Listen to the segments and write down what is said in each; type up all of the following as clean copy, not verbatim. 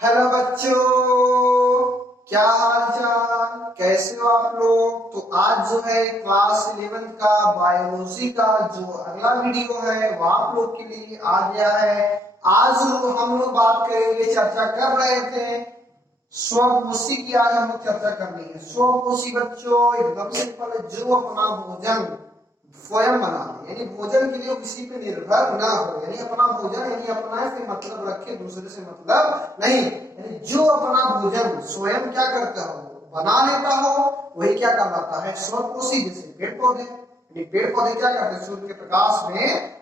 Hello बच्चों, क्या हाल चाल, कैसे हो आप लोग। तो आज जो है क्लास 11 का बायोलॉजी का जो अगला वीडियो है वो आप लोग के लिए आ गया है। आज हम लोग बात करेंगे, चर्चा कर रहे थे स्वपोषी की। आज हम लोग चर्चा करनी है स्वपोषी बच्चों। एकदम सिंपल है, जो अपना भोजन स्वयं बना ले, यानी भोजन के लिए किसी पे निर्भर ना हो, यानी अपना भोजन यानी अपना से मतलब रखे, दूसरे से मतलब नहीं। यानी जो अपना भोजन स्वयं क्या करता हो, बना लेता हो, वही क्या कहलाता है, स्वपोषी। जैसे पेड़ पौधे, यानी पेड़ पौधे क्या करते हैं, सूर्य के प्रकाश में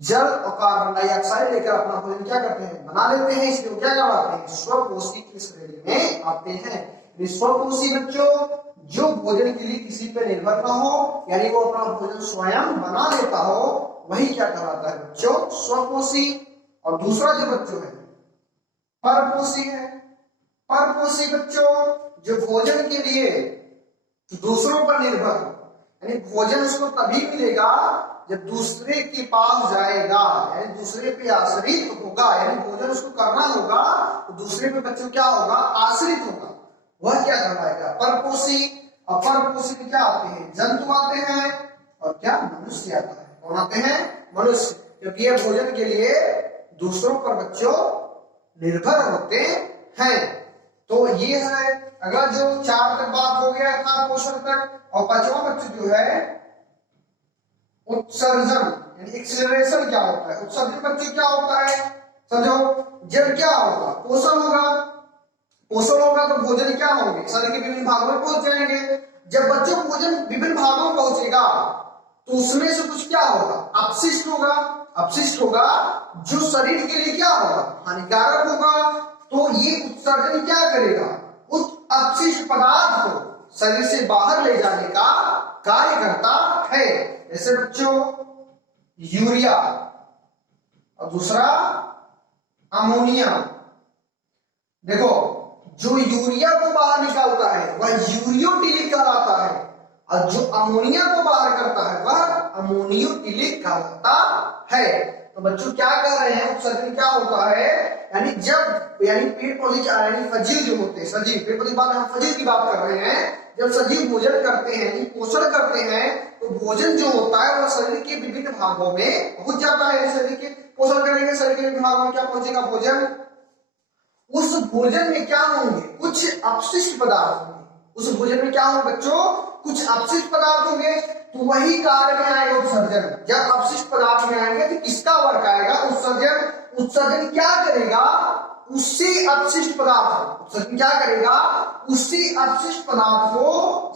जल और कार्बन डाइऑक्साइड लेकर अपना भोजन क्या करते हैं, बना लेते हैं, इसलिए क्या कहलाते हैं, स्वपोषी की श्रेणी में आते हैं। स्वपोषी बच्चों जो भोजन के लिए किसी पे निर्भर ना हो, यानी वो अपना भोजन स्वयं बना लेता हो, वही क्या कहलाता है बच्चों, स्वपोषी। और दूसरा जो बच्चों है परपोषी है। परपोषी बच्चों जो भोजन के लिए दूसरों पर निर्भर, यानी भोजन उसको तभी मिलेगा जब दूसरे के पास जाएगा, यानी दूसरे पे आश्रित होगा, यानी भोजन उसको करना होगा तो दूसरे पे बच्चों क्या होगा, आश्रित होगा, वह क्या कहलाएगा, परपोषी। और परपोषी में क्या आते हैं, जंतु आते हैं, और क्या मनुष्य आता है। कौन आते हैं, मनुष्य, क्योंकि ये भोजन के लिए दूसरों पर बच्चों निर्भर होते हैं। तो ये है, अगर जो 4 तक बात हो गया था पोषण तक। और 5वां बच्चों जो है उत्सर्जन, यानी एक्सेलरेशन क्या होता है, उत्सर्जन बच्चों क्या होता है, समझो। जब क्या होगा, पोषण होगा, पोषण होगा तो भोजन क्या होंगे, शरीर के विभिन्न भागों में पहुंच जाएंगे। जब बच्चों भोजन विभिन्न भागों में पहुंचेगा तो उसमें से कुछ क्या होगा, अपशिष्ट होगा। अपशिष्ट होगा जो शरीर के लिए क्या होगा, हानिकारक होगा। तो ये उत्सर्जन क्या करेगा, उस अपशिष्ट पदार्थ को शरीर से बाहर ले जाने का कार्य करता है। जैसे बच्चों यूरिया, और दूसरा अमोनिया। देखो जो यूरिया को बाहर निकालता है वह यूरियोटिलिक कहलाता है, और जो अमोनिया को बाहर करता है वह अमोनियोटिलिक कहलाता है। तो बच्चों क्या कर रहे हैं, उत्सर्जन क्या होता है, यानी जब, यानी पेड़ पौधे क्या, यानी सजीव जो होते हैं, सजीव पेड़ पौधे बाद हम सजीव की बात कर रहे हैं। जब सजीव भोजन करते हैं, पोषण करते हैं, तो भोजन जो होता है वह शरीर के विभिन्न भागों में पहुंच जाता है। शरीर के पोषण करेंगे, शरीर के विभिन्न भागों में क्या पहुंचेगा, भोजन। उस भोजन में क्या होंगे, कुछ अपशिष्ट पदार्थ होंगे। उस भोजन में क्या होंगे बच्चों, कुछ अपशिष्ट पदार्थ होंगे। तो वही कार्य में आएगा उत्सर्जन। जब अपशिष्ट पदार्थ में आएंगे तो किसका वर्क आएगा, उत्सर्जन। उत्सर्जन क्या करेगा, उसी अपशिष्ट पदार्थ, उत्सर्जन क्या करेगा, उसी अपशिष्ट पदार्थ को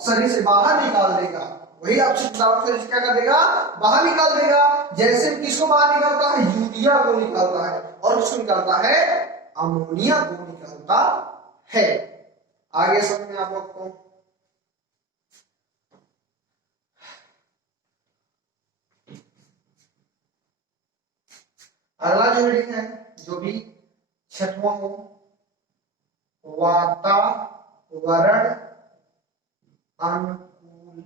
शरीर से बाहर निकाल देगा। वही अपशिष्ट पदार्थ शरीर से क्या कर देगा, बाहर निकाल देगा। जैसे किसको बाहर निकालता है, यूरिया को निकालता है, और किसको निकालता है, अमोनिया को निकालता है। आगे समझ में आप लोग को। अगला जो रीडिंग है, जो भी 6वां हो, वातावरण अनुकूल,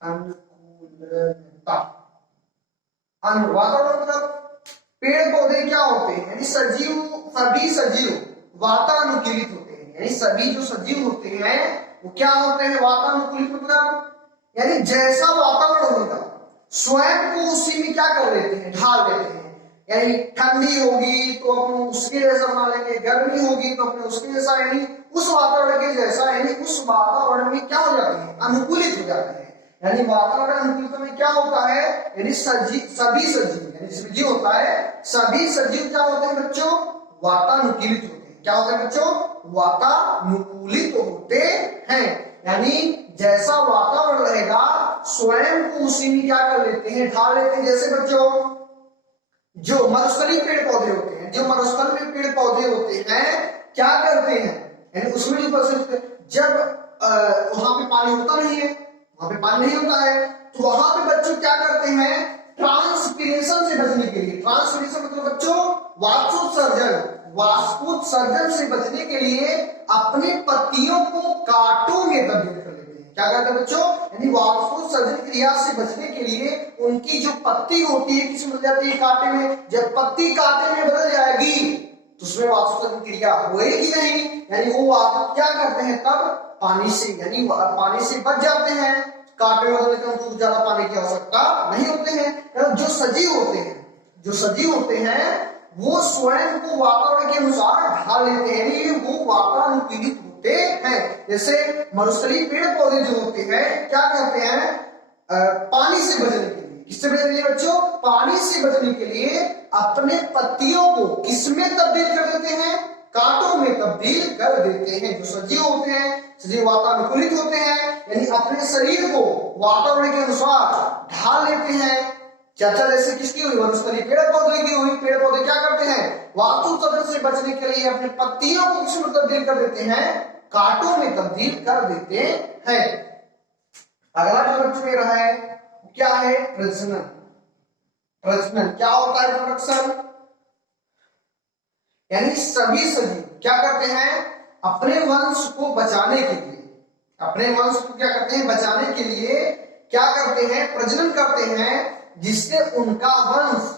अनुकूलता। वातावरण मतलब पेड़ पौधे क्या होते हैं, यानी सजीव, सभी सजीव वातानुकूलित होते हैं, यानी सभी जो सजीव होते हैं वो क्या होते हैं, वातानुकूलित। मतलब यानी जैसा वातावरण होगा स्वयं को उसी में क्या कर लेते हैं, ढाल लेते हैं। यानी ठंडी होगी तो अपने उसके जैसा बना लेंगे, गर्मी होगी तो अपने उसके जैसा, यानी उस वातावरण के जैसा, यानी उस वातावरण में क्या हो जाते हैं, अनुकूलित हो जाते हैं। यानी वातावरण अनुकूलित में क्या होता है, यानी सभी सजीव, यानी सजीव होता है, सभी सजीव क्या होते हैं बच्चों, वातानुकूलित होते हैं। क्या होते हैं बच्चों, वातानुकूलित होते हैं। यानी जैसा वातावरण रहेगा स्वयं को उसी में क्या कर लेते हैं, ढाल लेते हैं। जैसे बच्चों जो मरुस्थलीय पेड़ पौधे होते हैं, जो मरुस्थल में पेड़ पौधे होते हैं क्या करते हैं, यानी उसमें जब वहां पे पानी होता नहीं है, वहां पे पानी नहीं होता है, तो वहां पे बच्चों क्या करते हैं, ट्रांसपीरेशन से बचने के लिए, ट्रांसपीरेशन मतलब बच्चों वाष्पोत्सर्जन, वाष्पोत्सर्जन से बचने के लिए अपने पत्तियों को कांटों में तब्दील कर लेते हैं। क्या कहते हैं बच्चों, यानी वाष्पोत्सर्जन क्रिया से बचने के लिए उनकी जो पत्ती होती है किसमें बदल जाती है, कांटे में। जब पत्ती कांटे में बदल जाएगी तो उसमें वाष्प वाष्पीकरण क्रिया होएगी नहीं, यानी वो वाष्प क्या करते हैं तब पानी से, यानी पानी से बच जाते हैं। काट में बदलने के उनको ज्यादा पानी की आवश्यकता नहीं होते हैं। जो सजीव होते हैं, जो सजीव होते हैं वो स्वयं को वातावरण के अनुसार ढाल लेते हैं, यानी वो वातावरण पीड़ित होते हैं। जैसे मरुस्थलीय पेड़ पौधे जो होते हैं क्या करते हैं पानी से बचने के लिए, किससे बचने के लिए बच्चों, पानी से बचने के लिए अपने पत्तियों को किसमें तब्दील कर देते हैं, कांटों में तब्दील कर देते हैं। जो सजीव होते हैं, सजीव वातानुकूलित होते हैं, यानी अपने शरीर को वातावरण के अनुसार ढाल लेते हैं। चर्चा जैसे किसकी हुई, वनस्पति पेड़ पौधे की हुई। पेड़ पौधे क्या करते हैं वास्तु तंत्र से बचने के लिए अपने पत्तियों को किसमें तब्दील कर देते हैं, कांटों में तब्दील कर देते हैं। अगला जो बच्चों में रहा है क्या है, प्रजनन। प्रजनन क्या होता है, प्रोडक्शन, यानी सभी सजीव क्या करते हैं अपने वंश को बचाने के लिए, अपने वंश को क्या करते हैं बचाने के लिए क्या करते हैं, प्रजनन करते हैं, जिससे उनका वंश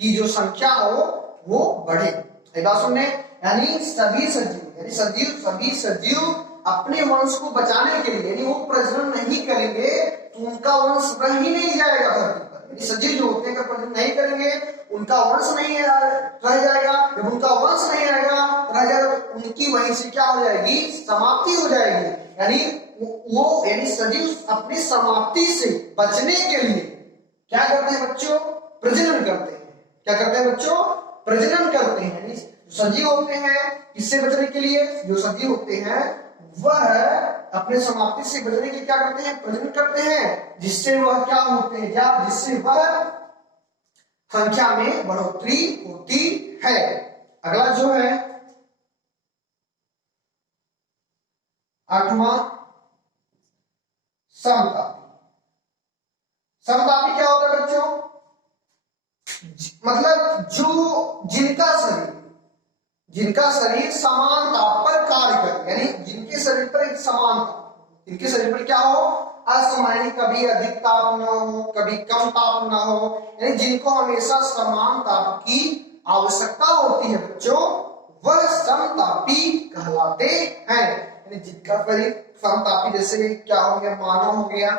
की जो संख्या हो वो बढ़े। एक बात सुनने, यानी सभी सजीव, यानी सभी सजीव अपने वंश को बचाने के लिए, यानी वो प्रजनन नहीं करेंगे तो उनका वंश रह ही नहीं जाएगा धरती पर। यानी सजीव जो होते हैं अगर प्रजनन नहीं करेंगे उनका वंश नहीं रह जाएगा। जब उनका वंश नहीं आएगा रह जाएगा तो उनकी वहीं से क्या हो जाएगी, समाप्ति हो जाएगी। यानी वो यानी सजीव अपनी समाप्ति से बचने के लिए क्या करते हैं बच्चों, प्रजनन करते हैं। क्या करते हैं बच्चों, प्रजनन करते हैं। यानी सजीव होते हैं किससे बचने के लिए, जो सजीव होते हैं वह अपने समाप्ति से बचने के लिए क्या करते हैं, प्रजनन करते हैं, जिससे वह क्या होते हैं, या जिससे वह संख्या में बढ़ोतरी होती है। अगला जो है 8वां समतापी। समतापी क्या होता है बच्चों, मतलब जो जिनका शरीर समान ताप पर कार्य करे, यानी जिनके शरीर पर एक समान ताप, जिनके शरीर पर क्या हो असमान, कभी अधिक ताप ना हो कभी कम ताप ना हो, यानी जिनको हमेशा समान ताप की आवश्यकता होती है बच्चों, वह समतापी कहलाते हैं। यानी जिनका शरीर समतापी, जैसे क्या हो गया, मानव हो गया,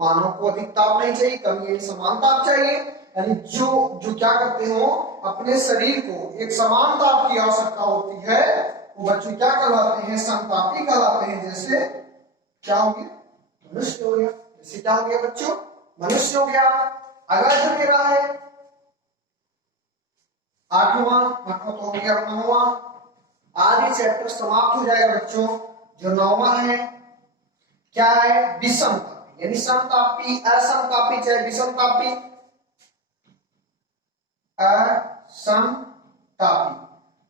मानव को अधिक ताप नहीं चाहिए, कभी समान ताप चाहिए। यानी जो क्या करते हो अपने शरीर को एक समान ताप की आवश्यकता होती है वो बच्चों क्या कहलाते हैं, समतापी कहलाते हैं। जैसे क्या हो गया, मनुष्य हो गया। जैसे क्या हो गया बच्चों, मनुष्य हो गया। अगला जो मेरा है 8वां तो हो गया 9वां। आज ये चैप्टर समाप्त हो जाएगा बच्चों। जो 9वां है क्या है, विषमतापी, यानी समतापी, असमतापी चाहे विषमतापी, असमतापी।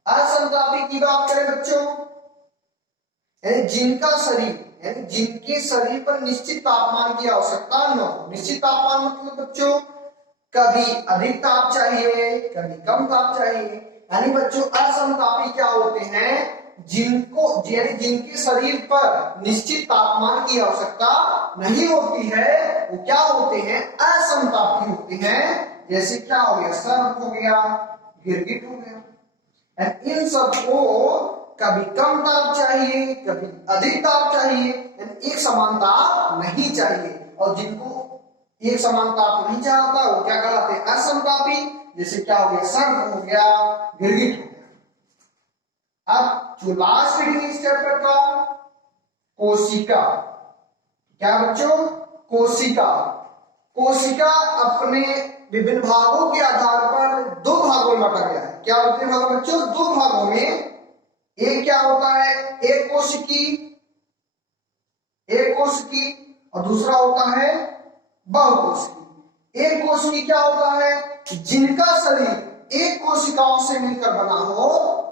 असमतापी की बात करें बच्चों, यानी जिनका शरीर, यानी जिनके शरीर पर निश्चित तापमान की आवश्यकता न हो। निश्चित तापमान मतलब बच्चों कभी अधिक ताप चाहिए कभी कम ताप चाहिए। यानी बच्चों असमतापी क्या होते हैं, जिनके शरीर पर निश्चित तापमान की आवश्यकता नहीं होती है वो क्या होते हैं, असमतापी होते हैं। जैसे क्या हो गया, सर्प हो गया, गिरगिट हो गया। इन सबको कभी कम ताप चाहिए कभी अधिक ताप चाहिए, एक समान ताप नहीं चाहिए। और जिनको एक समान ताप नहीं चाहता वो क्या कहलाते हैं, असमतापी। जैसे क्या हो गया, सर्प हो गया, गिरगिट हो गया। अब जो लास्ट रीडिंग इस चैप्टर का, कोशिका। क्या बच्चों, कोशिका। कोशिका अपने विभिन्न भागों के आधार पर 2 भागों में बांटा गया है। क्या होते हैं भाग बच्चों, 2 भागों में। एक क्या होता है, एक कोशिकी और दूसरा होता है बहुकोशिकी। एक कोशिकी क्या होता है, जिनका शरीर एक कोशिकाओं से मिलकर बना हो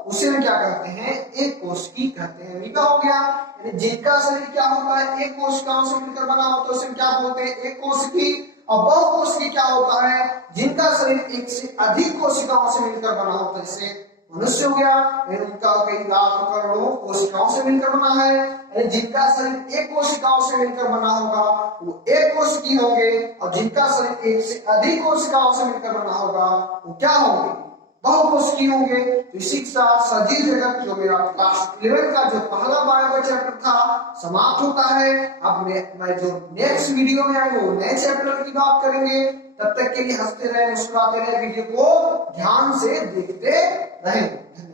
उसे हम क्या कहते हैं, एक कोशिकी कहते हैं। मीठा हो गया, यानी जिनका शरीर क्या होता है एक कोशिकाओं से मिलकर बना हो तो उसे क्या बोलते हैं, एक कोशिकी। और बहुकोशिकी क्या होता है, जिनका शरीर एक से अधिक कोशिकाओं से मिलकर बना होता है। जैसे मनुष्य हो गया, उनका कई लाख करोड़ों कोशिकाओं से मिलकर बना है। जिनका शरीर एक कोशिकाओं से मिलकर बना होगा वो एक कोशिकी होंगे, और जिनका शरीर एक से अधिक कोशिकाओं से मिलकर बना होगा वो क्या होंगे, बहुकोशिकीय होंगे। तो इसी के साथ सजीव जगत जो मेरा क्लास 11 का जो पहला बायो का चैप्टर था समाप्त होता है। अब मैं जो नेक्स्ट वीडियो में आएंगे वो नए चैप्टर की बात करेंगे। तब तक के लिए हंसते रहे, मुस्कुराते रहे, वीडियो को ध्यान से देखते रहें। धन्यवाद।